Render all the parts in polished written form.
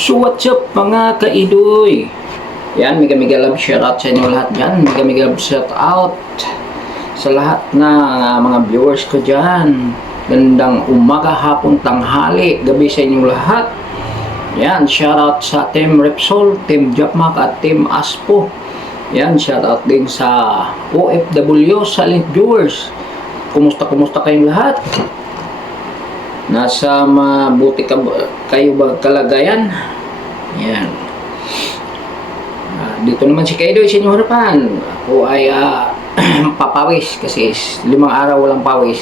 So what's up mga kaidoy? Yan, mega love shout out sa inyo lahat dyan. Mega love shout out sa lahat na mga viewers ko dyan. Gandang umaga, hapon, tanghali, gabi sa inyong lahat. Yan, shout out sa Team Repsol, Team Japmac at Team Aspo. Yan, shout out din sa OFW silent viewers. Kumusta kayong lahat? Nasa mabuti kayo ba kalagayan? Yan. Dito naman si Kaidoy sa inyong harapan. Ako ay papawis kasi 5 araw walang pawis.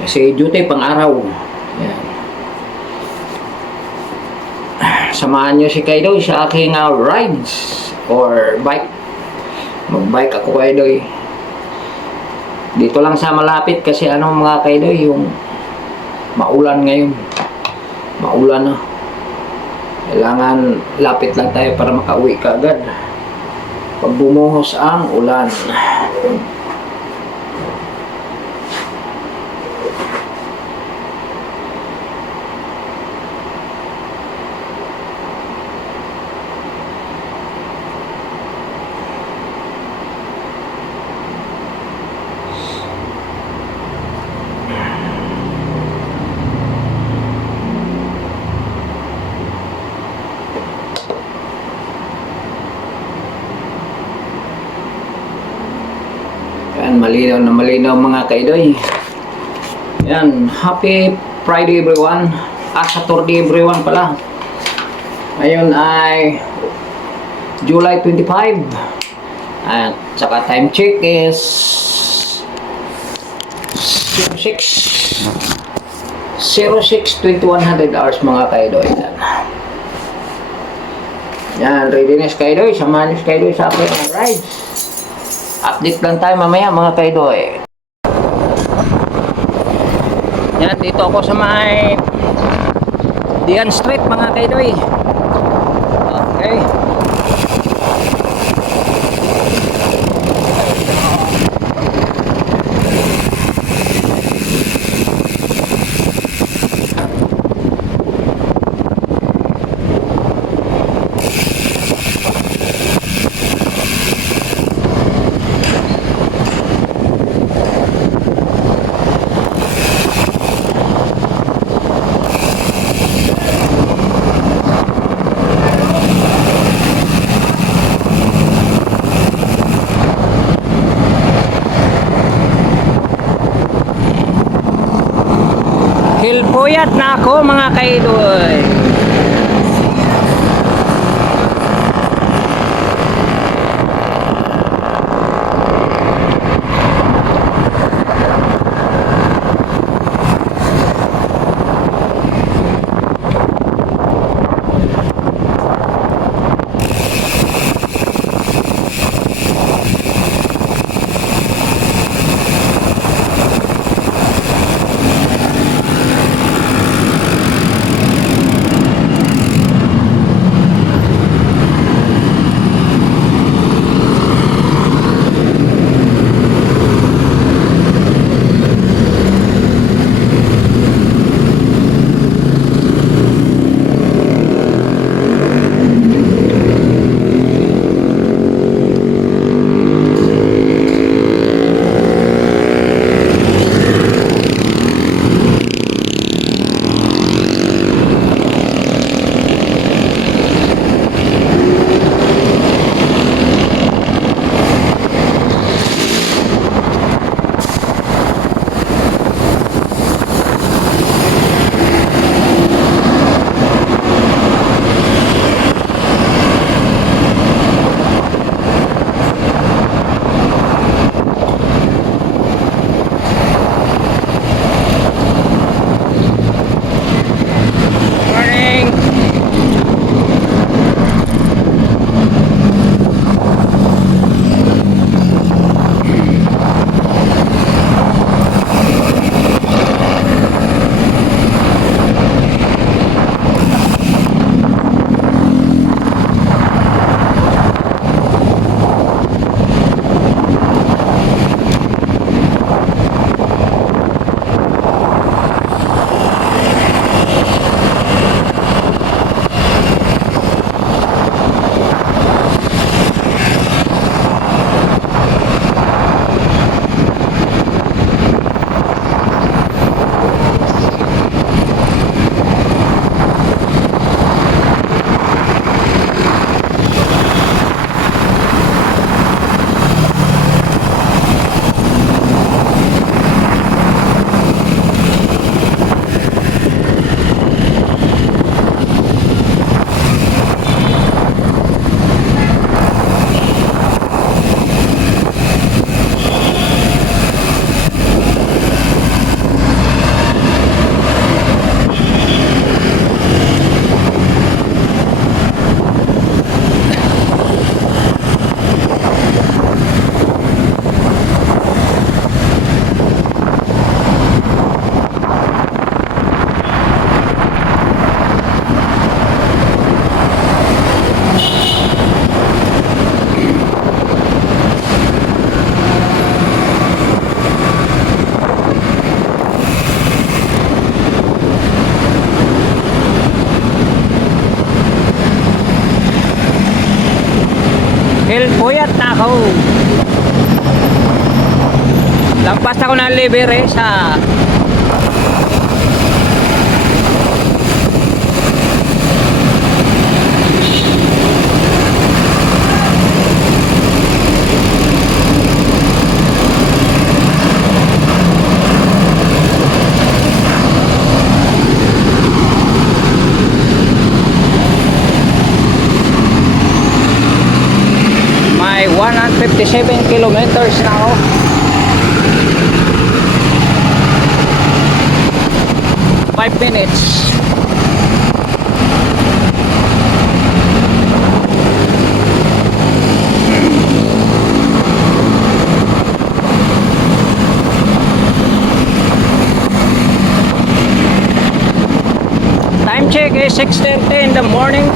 Kasi duty pang araw. Yan. Samahan nyo si Kaidoy sa aking rides or bike. Mag-bike ako Kaidoy. Dito lang sa malapit kasi mga Kaidoy, yung maulan ngayon. Maulan na. Kailangan lapit lang tayo para makauwi ka agad. Pag bumuhos ang ulan. Yan, malinaw na malinaw mga Kaidoy. Yan, happy Friday everyone. Saturday everyone pala. Ngayon ay July 25. At saka time check is 06:2100 hours mga Kaidoy. Yan, readiness Kaidoy. Samahan niyo si Kaidoy sa akin ang rides. Update lang tayo mamaya mga Kaidoy. Yan, dito ako sa may Dian Street mga Kaidoy. Okay. Hilpuyat na ako mga Kaidoy. basta ko na libre sa may 157 kilometers na ako. Five minutes. Time check is 6:30 in the morning.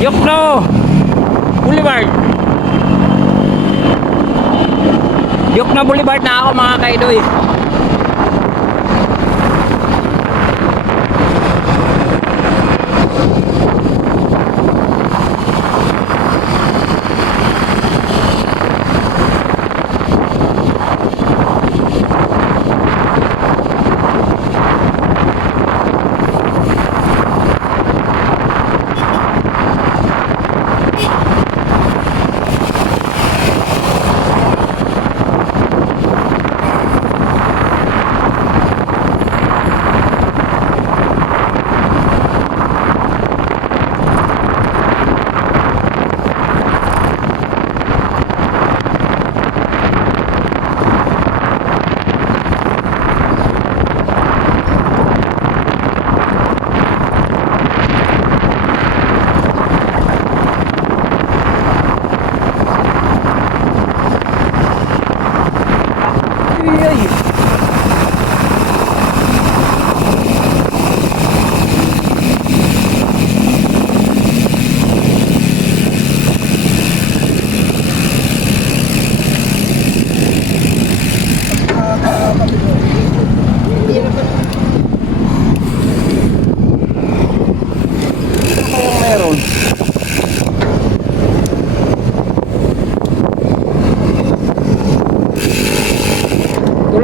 Yokno Boulevard. Yokno Boulevard na ako mga kaidoy.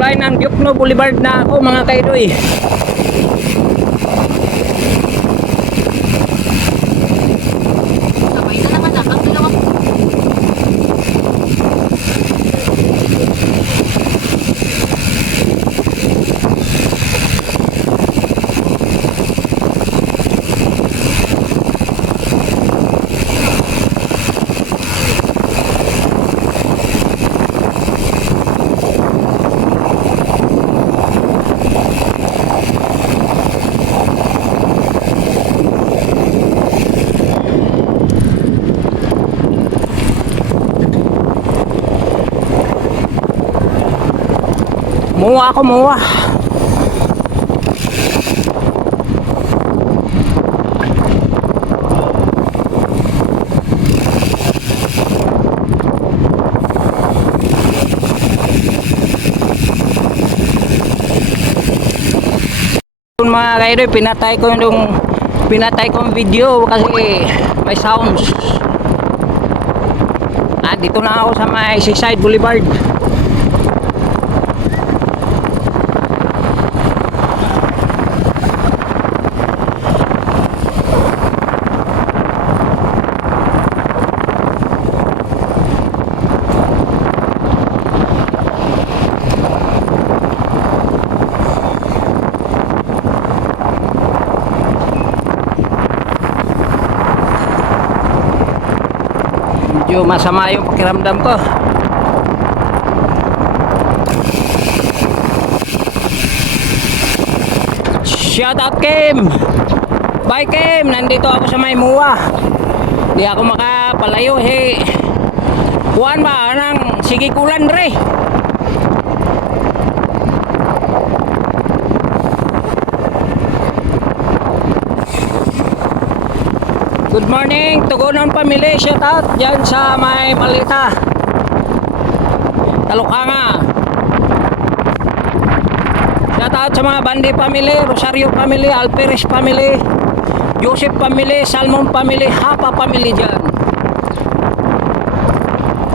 sakay ng Diokno Boulevard na ako mga kaidoy. Sabay na naman ang dalawang Muwa ako, muwa. Mga kaidoy, pinatay ko yung video kasi may sounds. Dito na ako sa may Seaside Boulevard. Medyo masama yung pakiramdam ko. Shout out Kim. Bye Kim, nandito ako sa may Muwa. Di ako makapalayo. Hey, kuhan ba nang sige kulan re. Good morning, Tugunon Family. Shout out dyan sa may Malita, Talukanga. Shout out sa mga Bandi Family, Rosario Family, Alperes Family, Joseph Family, Salmon Family, Hapa Family dyan.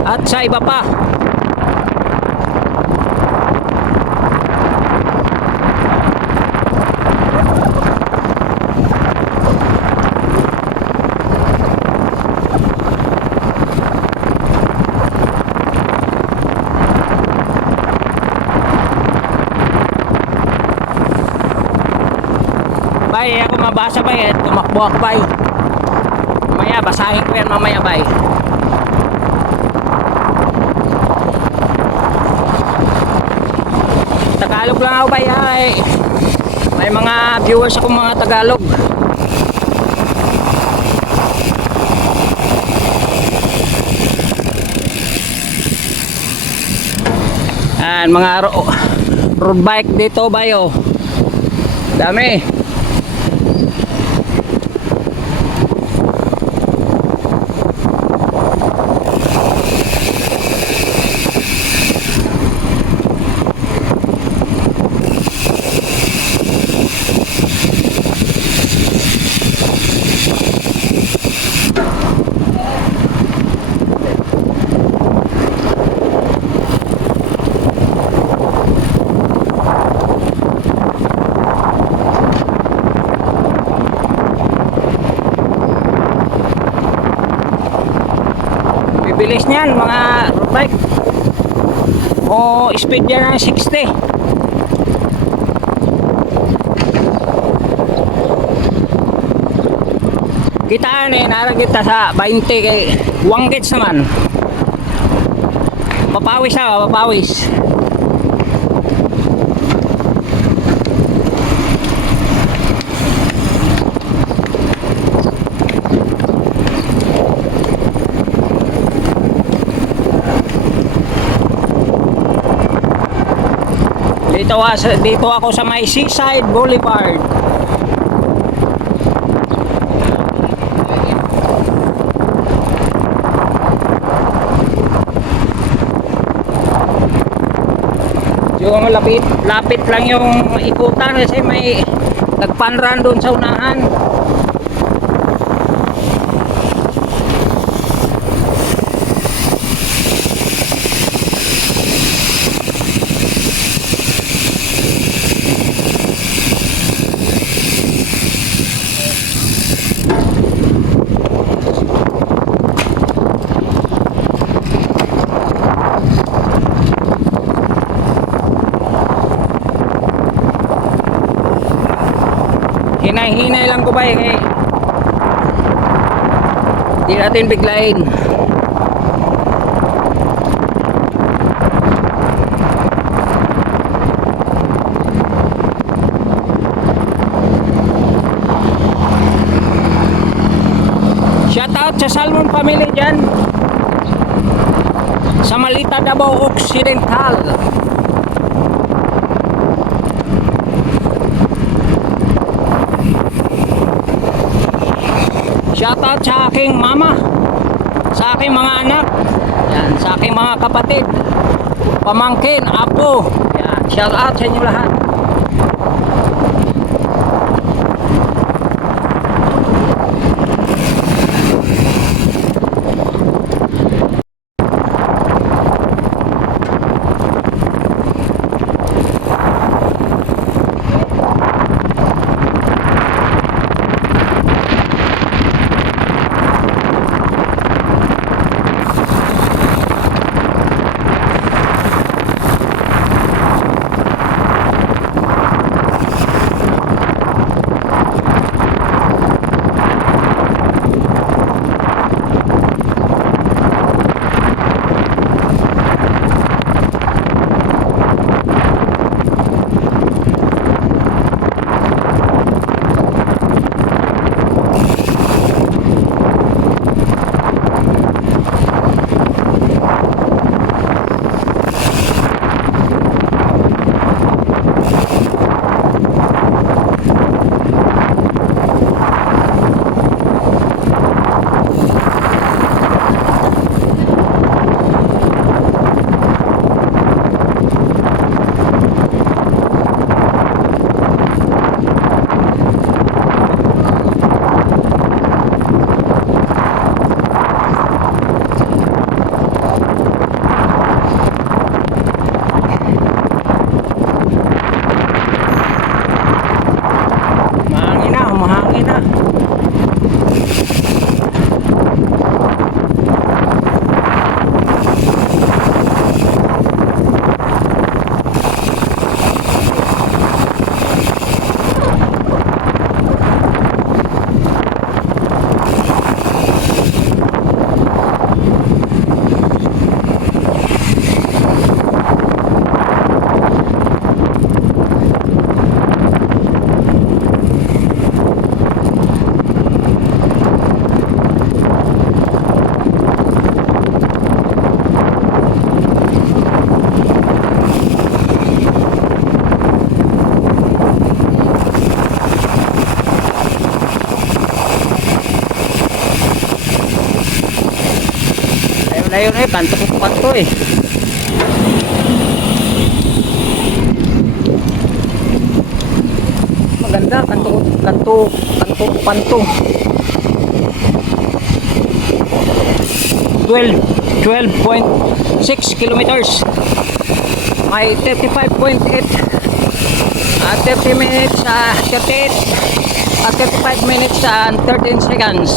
At sa iba pa. Bay, ako mabasa bay at tumakbo ako bay. Mamaya, basahin ko yan mamaya bay. Tagalog lang ako bay ay. May mga viewers ako mga Tagalog. Yan, mga road bike dito bay oh. Dami. Bilis niyan mga road bike. O speed niya ng 60. Kitaan eh, narang kita sa 20 kay Wanggets naman. Papawis na, papawis. Dito ako sa may Seaside Boulevard. Yung lapit lang yung ikutan kasi may nagpanran doon sa unahan. Hinahinay lang ko ba eh. Hindi natin biglayin. Shout out sa Salmon family dyan sa Malita, Davao Occidental. Shout out sa aking mama, sa aking mga anak, yan, sa aking mga kapatid, pamangkin, apo. Yan, shout out sa inyo lahat. Humahangin na. Layo na kanto eh. Maganda, kanto. 12.6 kilometers. May 35.8 30 minutes 38 35 minutes and 13 seconds.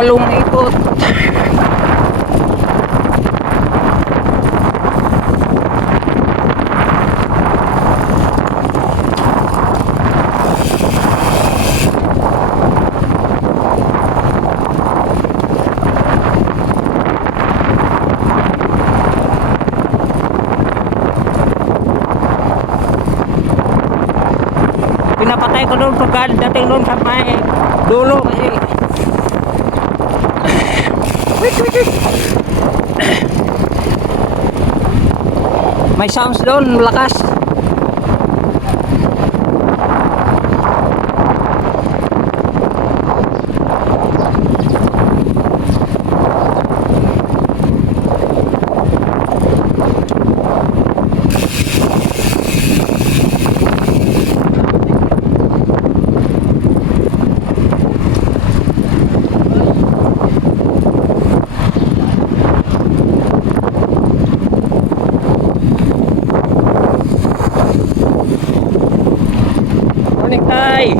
8 ikot. Pinapatay ko doon pagka dating doon sa may dulo kasi wait. May sounds doon, malakas. Morning, Tay.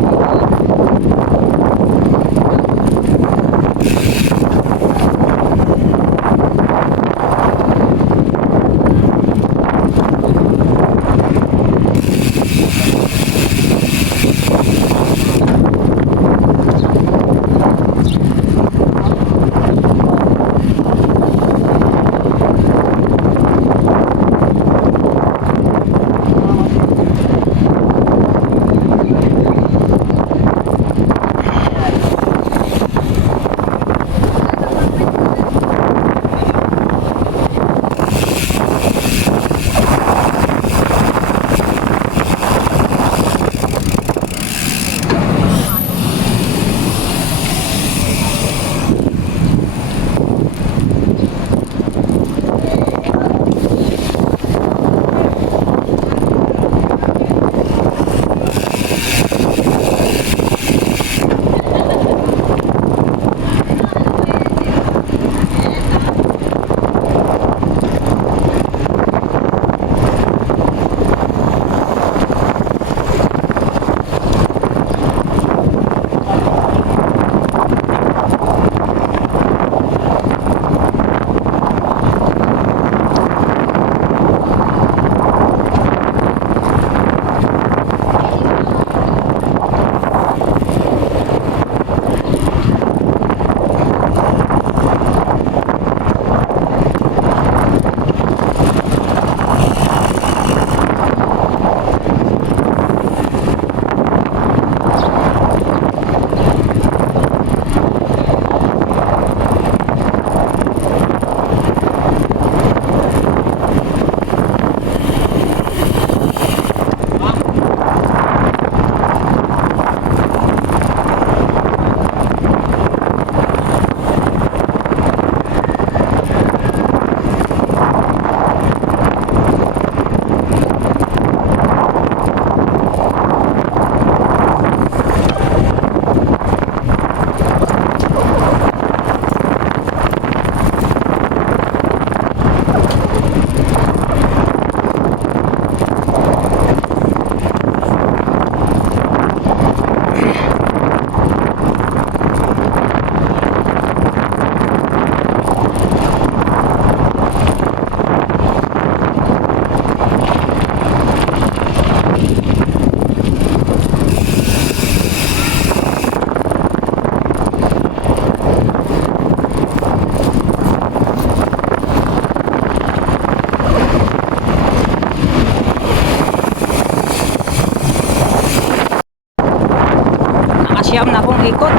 Siyam na akong ikot.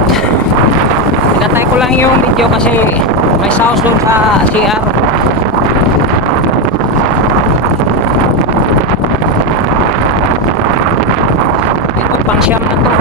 Pinatay ko lang yung video kasi may sounds doon sa CR. Ito pang siyam na to.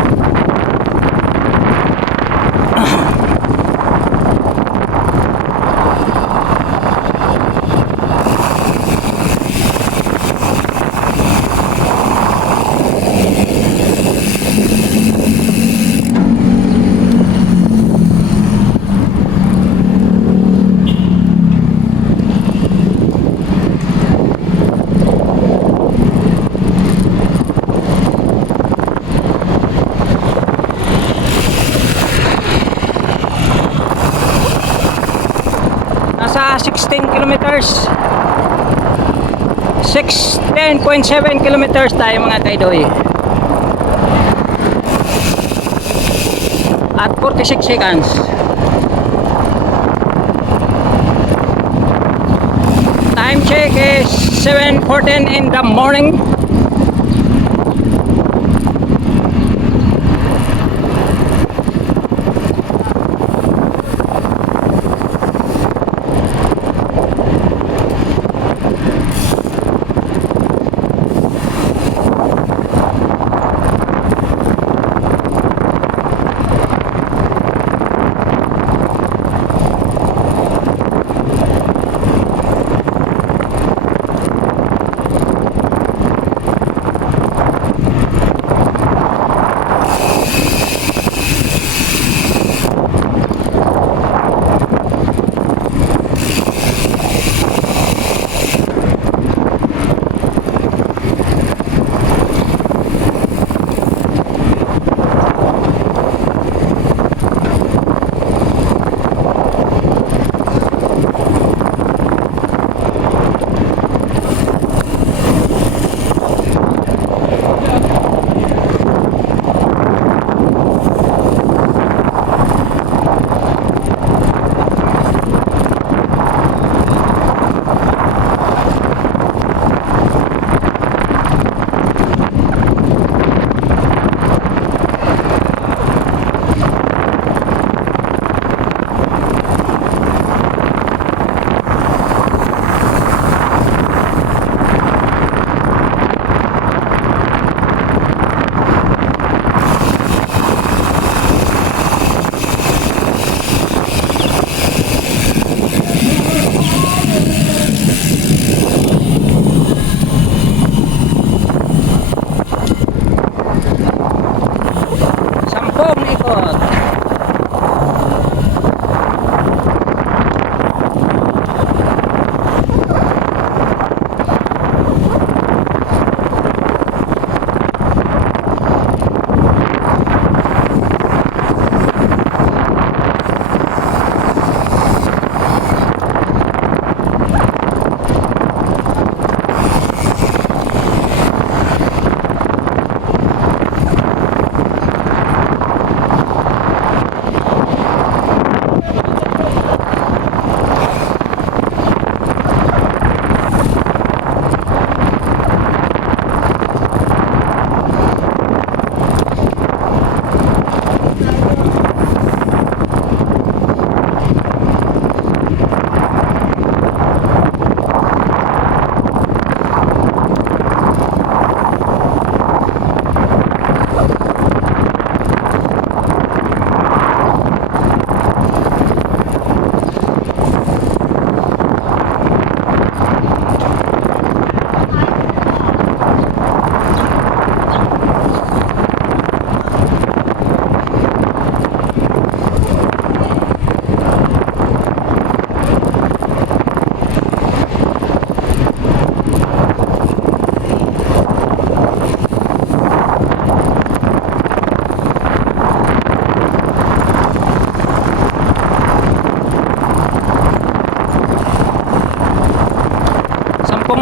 nasa 16 kilometers. 16.7 kilometers tayo mga kaidoy. At 46 seconds. Time check is 7:14 in the morning.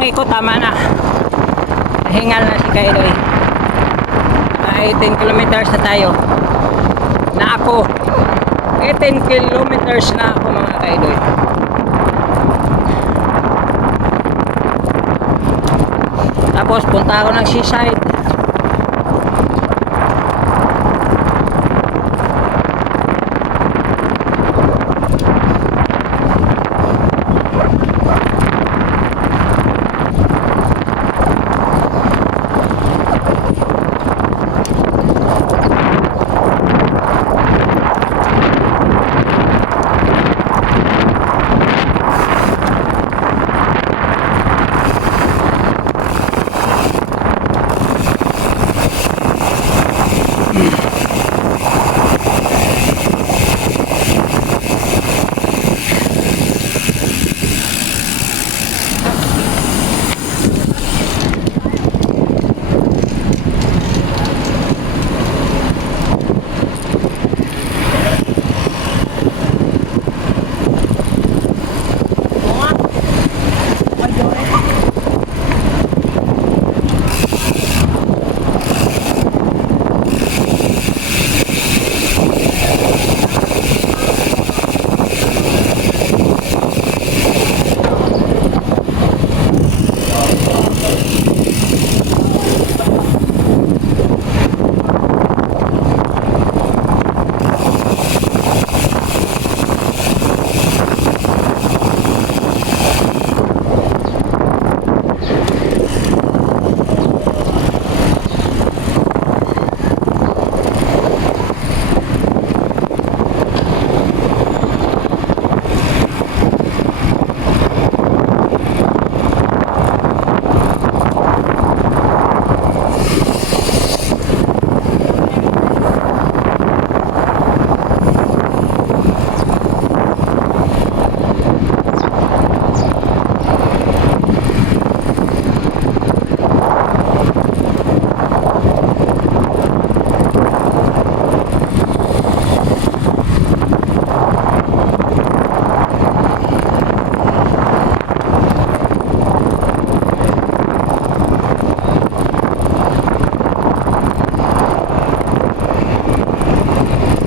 Iko tama na. Hingal na si Kaidoy. 18 kilometers na tayo. Na ako. 18 kilometers na ako mga Kaidoy. Tapos punta ako ng seaside.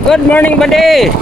Good morning, buddy.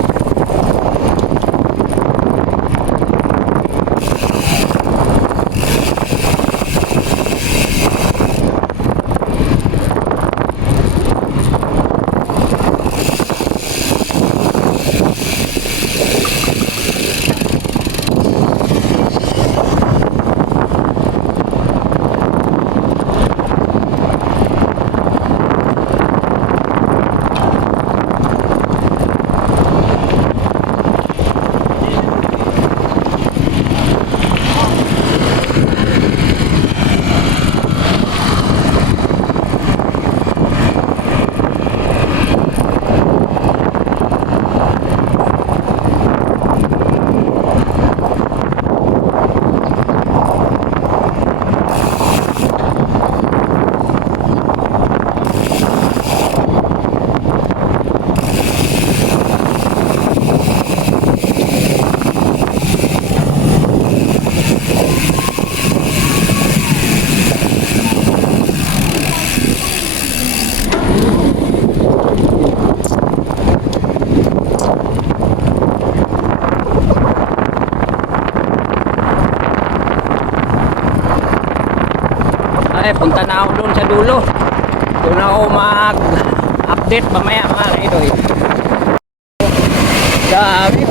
Ay, punta na ako doon sa dulo. Doon ako mag-update mamaya mga kaidoy. Dami